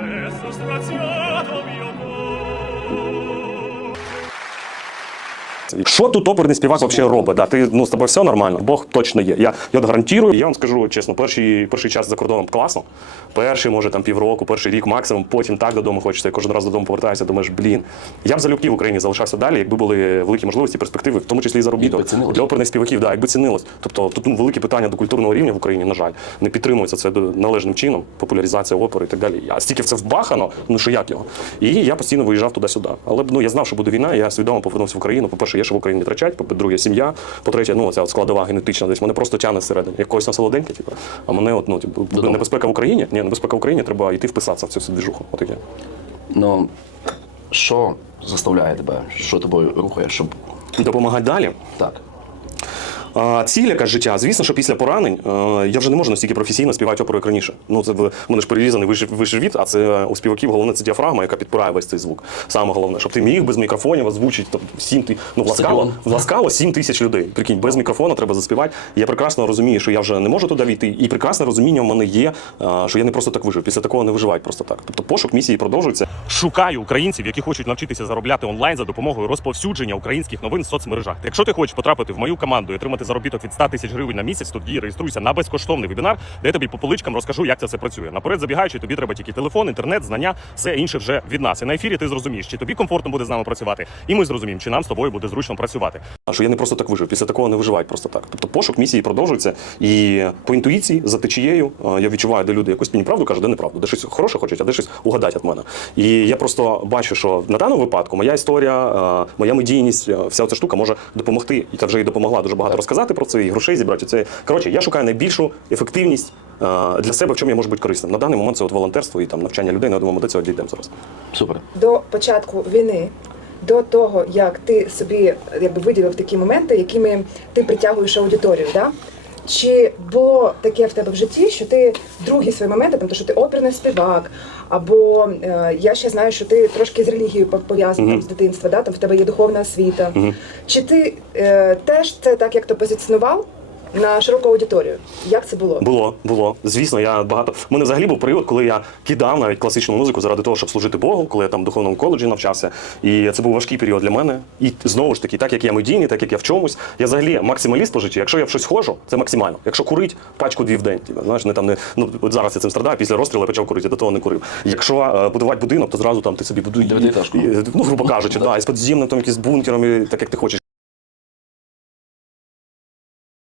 presso straziato mio Що тут оперний співак взагалі робить? Да, ти ну з тобою все нормально, Бог точно є. Я, я гарантую. Я вам скажу чесно, перший, перший час за кордоном класно. Перший, може, там півроку, перший рік максимум, потім так додому хочеться. Я кожен раз додому повертаюся, думаєш, блін. Я б залюбки в Україні залишався далі, якби були великі можливості, перспективи, в тому числі і заробіток. Для оперних співаків, да, якби цінилось. Тобто тут ну, великі питання до культурного рівня в Україні, на жаль, не підтримується це належним чином, популяризація опери і так далі. А стільки в це вбахано, ну що як його. І я постійно виїжджав туди-сюди. Але ну я знав, що буде війна, я свідомо повернувся в Україну. По-перше, є що в Україні втрачать, по-друге, сім'я. По-третє, ну ця от складова генетична десь мене просто тягне всередині. Якогось на солоденьке, типу. А мене, от, ну, типу, Додому. небезпека в Україні. Ні, небезпека в Україні, треба йти вписатися в цю свіжуху. двіжуху. Ну, що заставляє тебе? Що тобою рухає, щоб Допомагати далі. так? А, ціль яка життя, звісно, що після поранень е, я вже не можу настільки професійно співати оперу, як раніше. Ну це в мене ж перерізаний вищий, вищий від, а це у співаків головне це діафрагма, яка підпирає весь цей звук. Саме головне, щоб ти міг без мікрофонів озвучити там, сім ти ну ласкаво, ласкаво 7 тисяч людей. Прикинь, без мікрофона треба заспівати. Я прекрасно розумію, що я вже не можу туди війти, і прекрасне розуміння в мене є, е, що я не просто так вижив. Після такого не виживають просто так. Тобто пошук місії продовжується. Шукаю українців, які хочуть навчитися заробляти онлайн за допомогою розповсюдження українських новин в соцмережах. Якщо ти хочеш потрапити в мою команду і отримати заробіток від 100 тисяч гривень на місяць, тоді реєструйся на безкоштовний вебінар, де я тобі по поличкам розкажу, як це все працює. Наперед забігаючи, тобі треба тільки телефон, інтернет, знання, все інше вже від нас. І на ефірі ти зрозумієш, чи тобі комфортно буде з нами працювати, і ми зрозуміємо, чи нам з тобою буде зручно працювати. А що я не просто так вижив. Після такого не виживають просто так. Тобто пошук місії продовжується. І по інтуїції, за течією, е, я відчуваю, де люди якусь мені правду кажуть, де неправду, де щось хороше хочуть, а де щось угадать від мене. І я просто бачу, що на даному випадку моя історія, е, моя медійність, е, вся ця штука може допомогти. І та вже і допомогла дуже багато розказати про це, і грошей зібрати. Це коротше, я шукаю найбільшу ефективність е, для себе, в чому я можу бути корисним. На даний момент це от волонтерство і там навчання людей. Ну, я думаю, ми до цього дійдемо зараз. Супер. до початку війни, до того, як ти собі якби виділив такі моменти, якими ти притягуєш аудиторію, да? Чи було таке в тебе в житті, що ти другі свої моменти, там то що ти оперний співак, або е, я ще знаю, що ти трошки з релігією пов- mm-hmm. з дитинства, да? там в тебе є духовна освіта. Чи ти е, теж це так як то позиціонував на широку аудиторію? Як це було? Було, було. Звісно, я багато. У мене взагалі був період, коли я кидав навіть класичну музику заради того, щоб служити Богу, коли я там в духовному коледжі навчався. І це був важкий період для мене. І знову ж таки, так як я медійний, так як я в чомусь, я взагалі максималіст по житті. Якщо я в щось ходжу, це максимально. Якщо курить, пачку дві в день. Типу, знаєш, не там не ну от зараз я цим страдаю. Після розстрілу я почав курити, я до того не курив. Якщо е, будувати будинок, то зразу там ти собі будуєш ну грубо кажучи, да, і з підземним там якісь бункерами, так як ти хочеш.